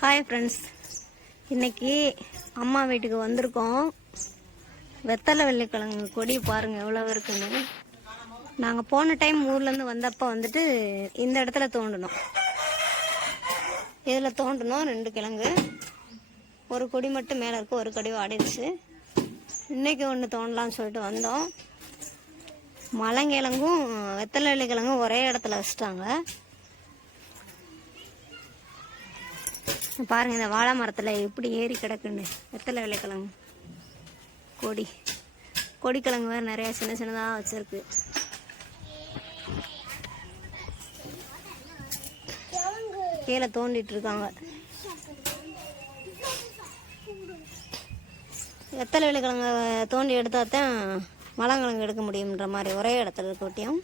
Hi friends இன்னைக்கு அம்மா வீட்டுக்கு வந்திருக்கோம். வெத்தலை வெள்ளிக்கிழங்கு கொடி பாருங்கள் எவ்வளோ இருக்குன்னு. நாங்கள் போன டைம் ஊர்லேருந்து வந்தப்போ வந்துட்டு இந்த இடத்துல தோண்டினோம். இதில் தோண்டினோம் ரெண்டு கிழங்கு. ஒரு கொடி மட்டும் மேலே இருக்கு ஒரு கொடி வாடிடுச்சு. இன்றைக்கி ஒன்று தோண்டலாம்னு சொல்லிட்டு வந்தோம். மலங்கிழங்கும் வெத்தலை வெள்ளிக்கிழங்கும் ஒரே இடத்துல வச்சுட்டாங்க. பாருங்க இந்த வாழை மரத்துல எப்படி ஏறி கிடக்குன்னு. வெத்தலை வெள்ளைக்கிழங்கு கொடி. கொடிக்கிழங்கு வேறு நிறைய சின்ன சின்னதாக வச்சிருக்கு. கீழே தோண்டிட்டு இருக்காங்க. வெத்தலை வெள்ளைக்கிழங்க தோண்டி எடுத்தா தான் மலங்கிழங்கு எடுக்க முடியுன்ற மாதிரி ஒரே இடத்துல இருக்கட்டியும்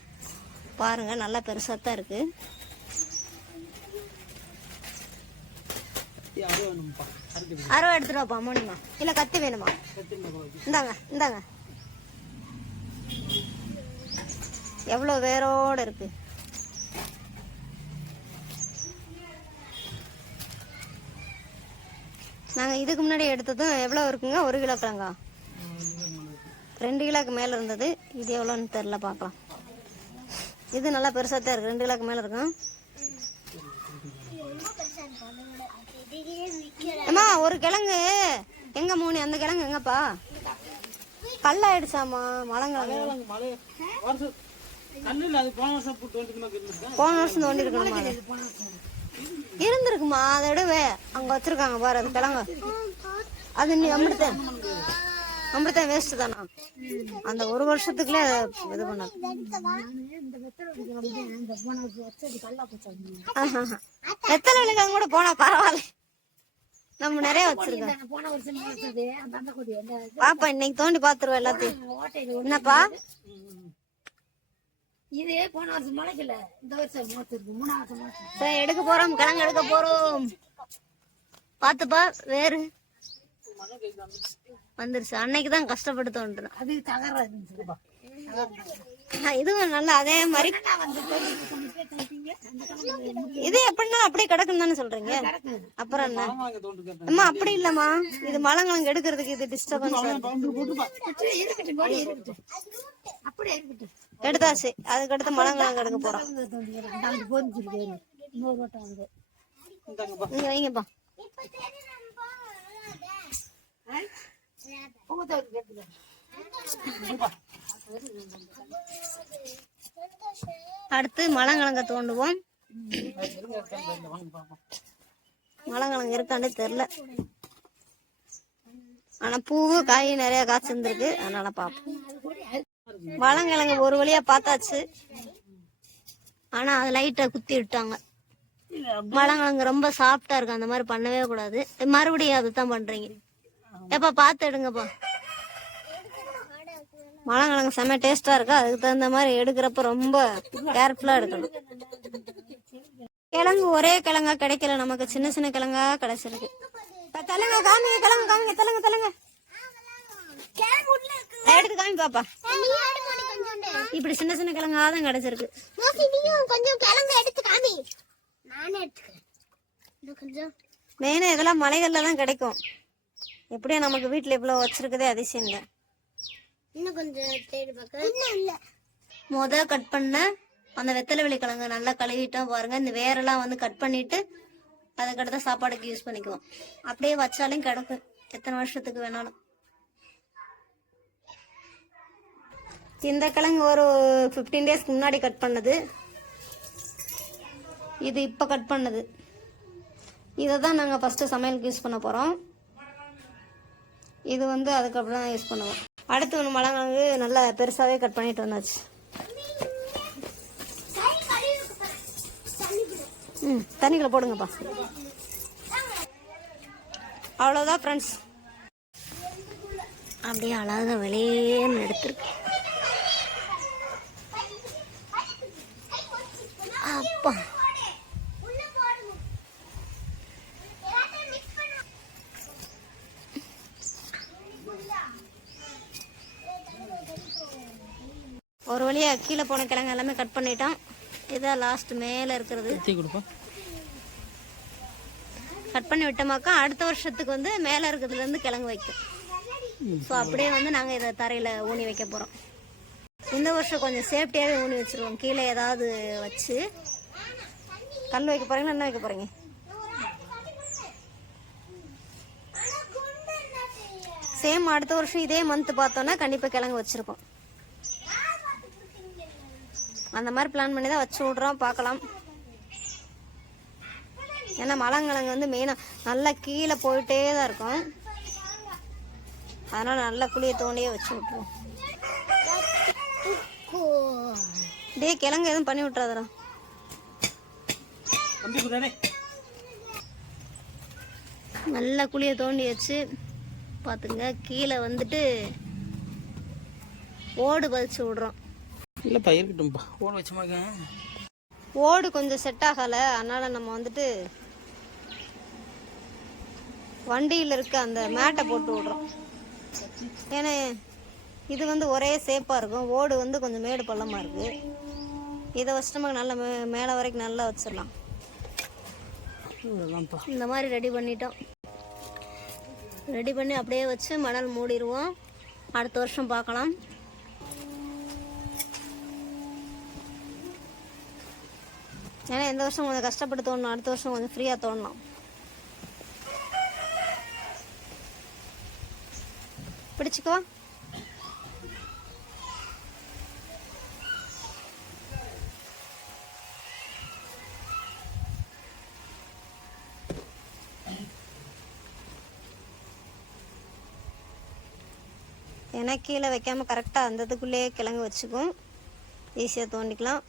பாருங்க நல்லா பெருசாக தான் இருக்குது அறுவை எடுத்துருவாப்பா மோனிமா இல்ல கத்தி வேணுமா? இந்தாங்க இந்தாங்க. எவ்வளவு வேரோட இருக்கு. நாங்க இதுக்கு முன்னாடி எடுத்ததும் எவ்வளவு இருக்குங்க? ஒரு கிலோ கிழங்கா? ரெண்டு கிலோக்கு மேல இருந்தது. இது எவ்வளோன்னு தெரியல பார்க்கலாம். இது நல்லா பெருசா தான் இருக்கு. ரெண்டு கிலோக்கு மேல இருக்கும் அம்மா ஒரு கிழங்கு. எங்க மூணு அந்த கிழங்கு எங்கப்பா? கல்லாயிடுச்சாமா மலங்கிழங்கு போன வருஷம் தோண்டி இருக்கணுமா? இருந்திருக்குமா? அதை விடவே அங்க வச்சிருக்காங்க பாரு அது கிழங்கு. அது நீ அமிர்தம் அமிர்தம் வேஸ்ட் தானா? அந்த ஒரு வருஷத்துக்குள்ளே இது பண்ண. எத்தனை விழுக்காங்க கூட போனா பரவாயில்ல. நம்ம நிறைய வச்சிருக்கோம். பாப்பா இன்னைக்கு தோண்டி பாத்துருவோம் எல்லாத்தையும். என்னப்பா? இது போன வருஷம் முளைக்கல. இந்த வருஷம் மூணாவது எடுக்க போறோம். கிழங்கு எடுக்க போறோம். பாத்துப்பா வேறு. வந்துருச்சு. அன்னைக்கு தான் கஷ்டப்பட்டு தோன்றேன் அது தகர இதுவும் நல்லா அதே மாதிரி. இது எப்படின்னா அப்படியே கிடக்கும் தானே சொல்றீங்க? அப்புறம் என்ன? அம்மா அப்படி இல்லம்மா. இது மலங்களும் எடுக்கிறதுக்கு இது டிஸ்டர்பன்ஸ் எடுத்தாச்சு. அதுக்கு அடுத்து மலங்களும் கிடக்க போறோம். நீங்க வைங்கப்பா. உங்க அடுத்து மலங்கிழங்க தோண்டுவோம். மலங்கிழங்கு இருக்கான்னு தெரில ஆனா பூவு காய் நிறைய காய்ச்சிருந்துருக்கு. அதனால பாப்போம் மலங்கிழங்கு ஒரு வழியா பார்த்தாச்சு. ஆனா அது லைட்டா குத்தி விட்டாங்க. மலங்கிழங்கு ரொம்ப சாஃப்டா இருக்கு. அந்த மாதிரி பண்ணவே கூடாது. மறுபடியும் அதுதான் பண்றீங்க. எப்பா பார்த்து எடுங்கப்பா. மலங்கிழங்கு செம்ம டேஸ்டா இருக்கு? அதுக்கு தகுந்த மாதிரி எடுக்கிறப்ப ரொம்ப கேர்ஃபுல்லா எடுக்கணும். கிழங்கு ஒரே கிழங்கா கிடைக்கல. நமக்கு சின்ன சின்ன கிழங்கா கிடைச்சிருக்கு. தலங்க காமிங்க கிழங்கு காமிங்க தலங்க தலங்க எடுத்து காமி பாப்பா. இப்படி சின்ன சின்ன கிழங்கா தான் கிடைச்சிருக்கு. கொஞ்சம் கிழங்கு எடுத்து காமி. நானே எடுத்துக்கிறேன். இது கொஞ்சம். மெயினா இதெல்லாம் மலைகள்ல தான் கிடைக்கும். எப்படியும் நமக்கு வீட்டுல இவ்வளவு வச்சிருக்கதே அதிசயம் இல்லை. இன்னும் கொஞ்சம் தேடி பார்க்க. இல்ல. முத கட் பண்ண அந்த வெத்தலை வெளி கிழங்கு நல்லா கழுவிட்டோம் பாருங்க. இந்த வேரெல்லாம் வந்து கட் பண்ணிட்டு அதுக்கடுத்த சாப்பாடுக்கு யூஸ் பண்ணிக்குவோம். அப்படியே வச்சாலும் கிடக்கும் எத்தனை வருஷத்துக்கு வேணாலும். இந்த கிழங்கு ஒரு ஃபிஃப்டீன் டேஸ்க்கு முன்னாடி கட் பண்ணது. இது இப்போ கட் பண்ணது. இதை தான் நாங்கள் ஃபஸ்ட்டு சமையலுக்கு யூஸ் பண்ண போகிறோம் இது வந்து அதுக்கப்புறம் தான் யூஸ் பண்ணுவோம். அடுத்து ஒன்று மலங்கிழங்கு நல்லா பெருசாகவே கட் பண்ணிட்டு வந்தாச்சு. ம் தண்ணிக்குள்ளே போடுங்கப்பா. அவ்வளோதான் ஃப்ரெண்ட்ஸ் அப்படியே அழகாக வெளியேன்னு எடுத்துருக்கேன் அப்பா உள்ள போடுங்க எல்லாத்தையும் மிக்ஸ் பண்ணு ஒரு வழியா கீழே போன கிழங்கு எல்லாமே கட் பண்ணிட்டோம். இதான் லாஸ்ட் மேலே இருக்கிறது. கட் பண்ணி விட்டோமாக்கா அடுத்த வருஷத்துக்கு வந்து மேலே இருக்கிறதுல இருந்து கிழங்கு வைக்கும். ஸோ அப்படியே வந்து நாங்கள் இதை தரையில் ஊனி வைக்க போகிறோம் இந்த வருஷம் கொஞ்சம் சேஃப்டியாகவே ஊனி வச்சிருவோம். கீழே ஏதாவது வச்சு. கல் வைக்க போறீங்களா என்ன வைக்க போறீங்க? சேம் அடுத்த வருஷம் இதே மந்த் பார்த்தோன்னா கண்டிப்பாக கிழங்கு வச்சிருக்கோம் அந்த மாதிரி பிளான் பண்ணி தான் வச்சு விட்றோம் பார்க்கலாம். ஏன்னா மலங்கிழங்கு வந்து மெயினாக நல்லா கீழே போயிட்டே தான் இருக்கும். அதனால் நல்லா குழியை தோண்டியே வச்சு விட்ருவோம் டேய் கிழங்கு எதுவும் பண்ணி குதானே நல்லா குழியை தோண்டி வச்சு பார்த்துங்க கீழே வந்துட்டு ஓடு பதிச்சு விட்றோம். இல்லைப்பா இருக்கட்டும்ப்பா. ஓட வச்சுமாக்க. ஓடு கொஞ்சம் செட் ஆகலை. அதனால் நம்ம வந்துட்டு வண்டியில் இருக்க அந்த மேட்டை போட்டு விட்றோம். ஏன்னா இது வந்து ஒரே சேப்பாக இருக்கும். ஓடு வந்து கொஞ்சம் மேடு பள்ளமாக இருக்குது இதை வச்சுட்டு நம்ம நல்லா மே மேலே வரைக்கும் நல்லா வச்சிடலாம். இந்த மாதிரி ரெடி பண்ணிட்டோம். ரெடி பண்ணி அப்படியே வச்சு மணல் மூடிடுவோம். அடுத்த வருஷம் பார்க்கலாம். ஏன்னா இந்த வருஷம் கொஞ்சம் கஷ்டப்பட்டு தோணும் அடுத்த வருஷம் கொஞ்சம் ஃப்ரீயாக தோணணும். பிடிச்சிக்கோ. ஏன்னா கீழே வைக்காமல் கரெக்டாக அந்ததுக்குள்ளேயே கிழங்கு வச்சுக்கும். ஈஸியாக தோண்டிக்கலாம்.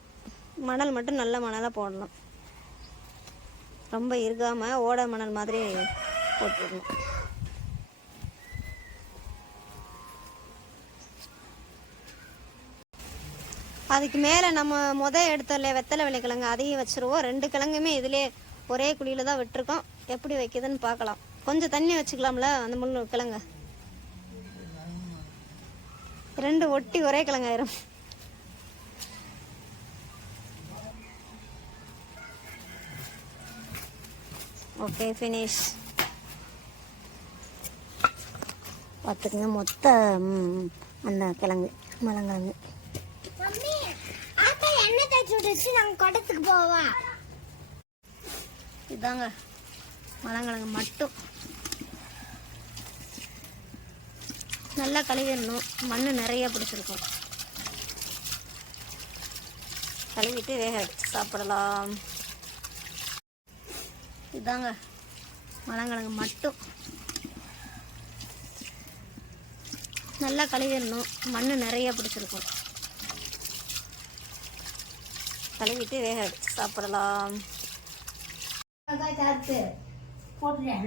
மணல் மட்டும் நல்ல மணலாக போடணும். ரொம்ப இருக்காமல் ஓட மணல் மாதிரி போட்டுடணும். அதுக்கு மேலே நம்ம முத எடுத்தோம்ல வெத்தலை விளைக்கிழங்கு அதையும் வச்சுருவோம். ரெண்டு கிழங்குமே இதுலேயே ஒரே குழியில் தான் விட்டுருக்கோம். எப்படி வைக்குதுன்னு பார்க்கலாம். கொஞ்சம் தண்ணி வச்சுக்கலாம்ல அந்த முள் கிழங்க. ரெண்டு ஒட்டி ஒரே கிழங்காயிரும். ஓகே ஃபினிஷ் பார்த்துக்குங்க மொத்த அந்த கிழங்கு மலங்கிழங்கு எண்ணெய் தேய்ச்சி விட்டுச்சு நாங்கள் குடத்துக்கு போவா. இதாங்க மலங்கிழங்கு மட்டும். நல்லா கழுவிடணும். மண் நிறைய பிடிச்சிருக்கும். கழுவிட்டு வேக வச்சு சாப்பிடலாம். இதுதாங்க மலங்கிழங்கு மட்டும். நல்லா கழுவிடணும். மண் நிறைய பிடிச்சிருக்கும். கழுவிட்டு வேக சாப்பிடலாம். போட்டுறேன்